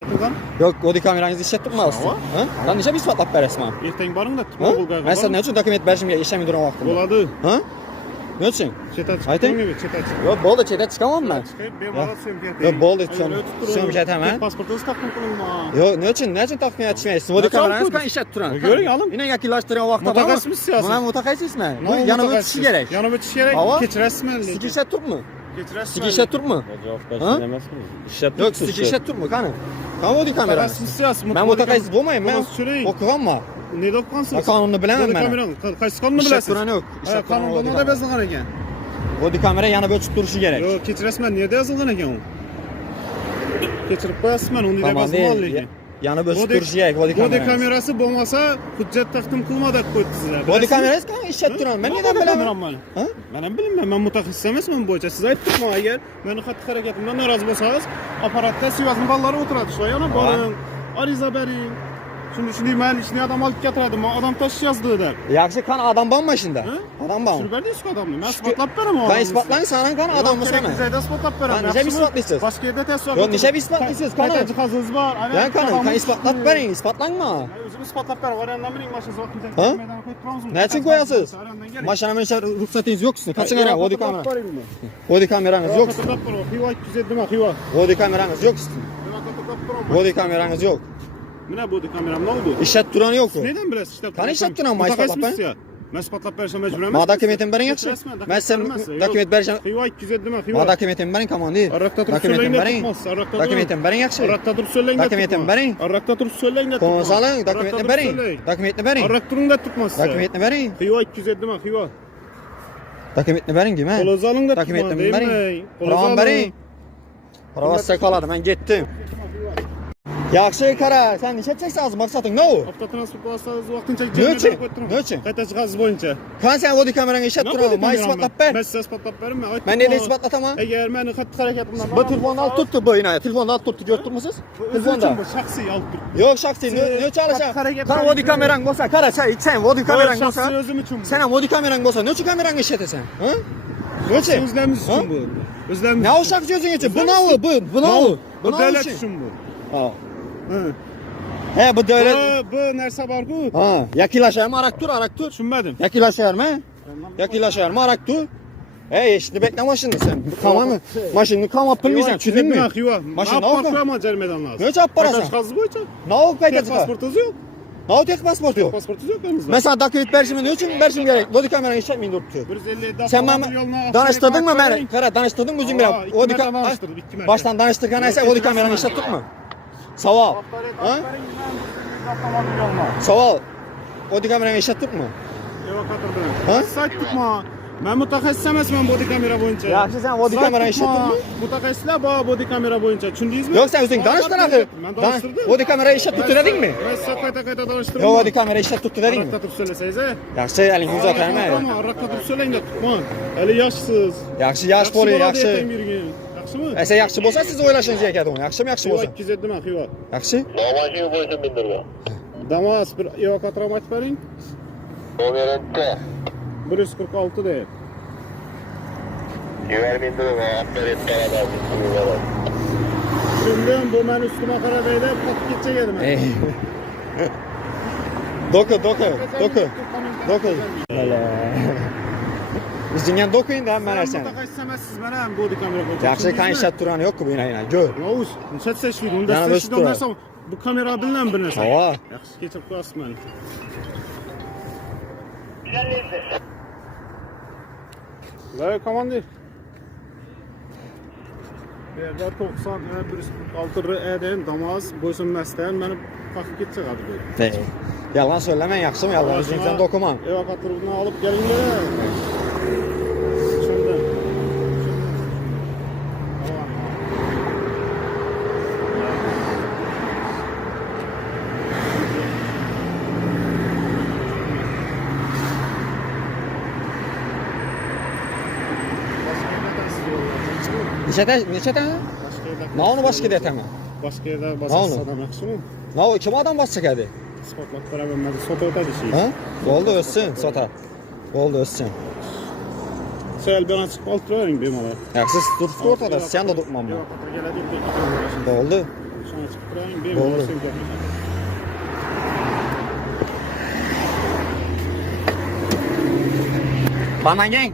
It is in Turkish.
Yo'q, body kamerangizni ishlatib turibsiz. Ha? Qani necha isbotlab berasiz menga? Ertaga boringda Ha? tutma bo'lgan. Men sizga nechun dokument berishimga ishlamay turgan vaqtimda? Bo'ladi. Ha? Nechun? Chetga Ayting. chiqib, chetga chiqib. Yo'q, bo'ldi, chetga chiqamanman. Chiqib, bemalol syomka. Yo'q, bo'ldi, syomka aytaman. Pasportingizni taqdim qilinma. Yo'q, nechun taqdim etishmaysiz? Body kamerangiz qani ishlatib turadi? Ko'ring, olim. Uni yakillashtirgan vaqtda Mutaxassissizsiz. Men mutaxassisman. Bu yana o'tishi kerak. Yana o'tishi kerak. Ava? Kechirasizmi? Sizga ishlatib turibmi? Kechirasizmi? Sizga ishlatib turibmi? Javob Ha? berishni emasmi? Ishlatib Yo'q, sizga ishlatib turibmi? Qani? Qani body kamerangiz? Mutaxassissizmi? Men mutaxassis bo'lmayman. Men tushuring. o'qiganman. Ne o'qigansiz? Men qonunni bilaman men. Qaysi qonunni Ishlatib bilasiz? turani yo'q. Ishlatib Qonunda turani nima yozilgan ekan? Body kamera yana o'chib turishi kerak. Yo'q, kechirasizmi? Nima yozilgan ekan u? Kechirib qo'yasizmi? Uni deb Tamam, yozilgan lekin. yana o'chib turishi kerak body Body kamera. kamerasi bo'lmasa, hujjat taqdim qilma deb qo'ydi sizlar. Body kamerasi qani ishlatib turadi? Men neden bilaman? Ha? Men ham bilmayman, men mutaxassis emasman bo'yicha. Siz aytdingmi, agar meni xatti-harakatimdan norozi bo'lsangiz, apparatda Sivasning bolalari o'tiradi. Shu yana boring, ariza bering. Shuni men ishni adam olib keltiradi, men odam tashish yozdi deb. Yaxshi, qani odam bormi shunda? Ha? Odam bormi? Tushirib berdingiz odamni. Men isbotlab beraman. Qani isbotlang, sana qani odam bo'lsana. Joyda isbotlab beraman. Qani necha isbotlaysiz? Boshqa yerda test Yo'q, necha isbotlaysiz? Qani? Qayta jihozingiz bor. Ya qani isbotlab bering, isbotlangmi? O'zim isbotlab beraman. Variantdan biring mashina vaqtincha Ha? maydonga qo'yib turamizmi? Nechun qo'yasiz? Mashina menga ruxsatingiz yo'q sizning. Qachon body kamera? Body kamerangiz yo'q. Xiva 207 ma, Xiva. Body kamerangiz yo'q sizning. Body kamerangiz yo'q. Mana body kameram ne oldu? Ishlatib turani yo'q-ku. Neden biraz ishlab Qani ishlatib turaman, men isbotlab beraman. Men isbotlab berishim majbur emas. Ma dokumentim bering yaxshi. Men sen dokument berishim. Xiva 207 ma, Ma Xiva. dokumentim bering komandir. Arrakta turib Dokumentim so'rang bering. Dokumentim bering yaxshi. Arrakta turib so'rang. Dokumentim bering. Arrakta turib so'rang. Qo'nsaling, dokumentni bering. Dokumentni bering. Arrak turingda tutmasiz. Dokumentni bering. Xiva 207 ma, Xiva. Dokumentni bering deyman. Qo'lingizni olingda Dokumentni bering. Qur'on bering. Ravasga qoladi, men ketdim. Yaxshi qara, sen necha cheksangiz maqsading nima u? Avtotransport vositasi vaqtincha Nechun? qo'yib turaman. Nechun? Qayta jihoz bo'yicha. Qani sen body kamerangga ishlatib turaman, men isbotlab ber. Men siz isbotlab beraman. Men nega isbotlataman? Agar meni xatti-harakatimdan Bu telefonni olib turibdi bu inoyat. Telefonni olib turibdi, ko'rib turibsiz? Telefonda. Bu shaxsiy olib turibdi. Yo'q, shaxsiy. Necha olashan? Qani body kamerang bo'lsa, qara, sen body kamerang bo'lsa. Shaxsiy o'zim uchun. Sen ham body kamerang bo'lsa, necha kamerangga ishlatasan? Ha? Necha? O'zlarimiz uchun bu. O'zlarimiz. Ne o shaxsiy o'zing uchun? Bu nima bu? Bu nima u? Bu davlat uchun bu. Ha. Ha. He bu devlet. Bu narsa bor-ku. Ha, yakilashaymi arak tur. Tushunmadim. Yakilashaymi? Yakilashaymi arak tur. Hey, eshitni beklama şimdi sen. Tamamı. Maşını kamap bilmeysen, tushundingmi? Mashina olib Mashina jarmadan lazım. Necha olib borasan? Jihoz bo'yicha. Ne olib qayta chiqar? Pasportingiz yo'q. Ne olib tek pasport yo'q? Pasportingiz yo'q elimizda. Mesela dokument berishimni ne için berishim kerak? Body kamerani ishlatmaydi turibdi. 157 Sen bana danıştırdın mı beni? Kara danıştırdın o'zing bilan. Body baştan danıştırgan esa body kamerani ishlatdikmi? Savol. Ha? Savol. Body kamerani ishlatdikmi? Evakuator bilan. Ha? Saytdikmi? Men mutaxassis emasman body kamera bo'yicha. Yaxshi, sen body kamerani ishlatdingmi? Mutaxassislar bor body kamera bo'yicha. Tushundingizmi? Yo'q, sen o'zing danıştır axir. Men danıştırdim. Body kamerani ishlatib turib dedingmi? Men siz qayta danıştırdim. Yo'q, body kamera ishlatib turib dedingmi? Arrakda turib so'lasangiz, Yaxshi, aling yuz otaymi? Arrakda turib so'lang deb tutman. Hali yoshsiz. Yaxshi, yosh bo'ling, yaxshi. Yaxshimi? Esa yaxshi bo'lsa siz o'ylashingiz kerak uni. Yaxshimi, yaxshi bo'lsa? 207 ma, Xiva. Yaxshi? Mashina bo'yicha bindirgan. Damas bir evakuator aytib bering. Nomerante. 146 de. Yuvar bindirgan, apparat qaradi. Tushundim, bu meni ustima qaradayda qotib ketchak edi men. Doku. O'zing ham dokuying-da hamma narsani. Mutaxassis emassiz, mana ham body kamera bo'yicha. Yaxshi, qani ishlatib turani yo'q-ku bu yana. Ko'r. Yovuz, nechta ishlaydi? Unda Yana ishlaydi o'sib narsa. Bu kamera bilan bir narsa. Havo. Yaxshi, kechirib qo'yasiz meni. Voy, komandir. Bu yerda 90 146 RE'den Damas bo'ysunmasdan meni qoqib ketchag'adi bu. Yalan söylemang, yaxshimi? Yalan o'zingizdan dokuman. Evakuatorni olib kelinglar. Tushundim. Nechata? Navni boshqa aytaman. Boshqa yerda bosasiz odam yaxshimi? Nav kim odam boshqa kadi? Isbotlab beraman, men sotib o'tadi ishni. Ha? Bo'ldi, o'ssin, sotar. Bo'ldi, o'ssin. Sel bilan chiqib olib turavering bemalol. Yaxshi, siz turibsiz o'rtada, sen de turibman men. Bo'ldi. Şuna çıkıp durayım. Oldu. Benim sen gaplaşalım. Bana gel.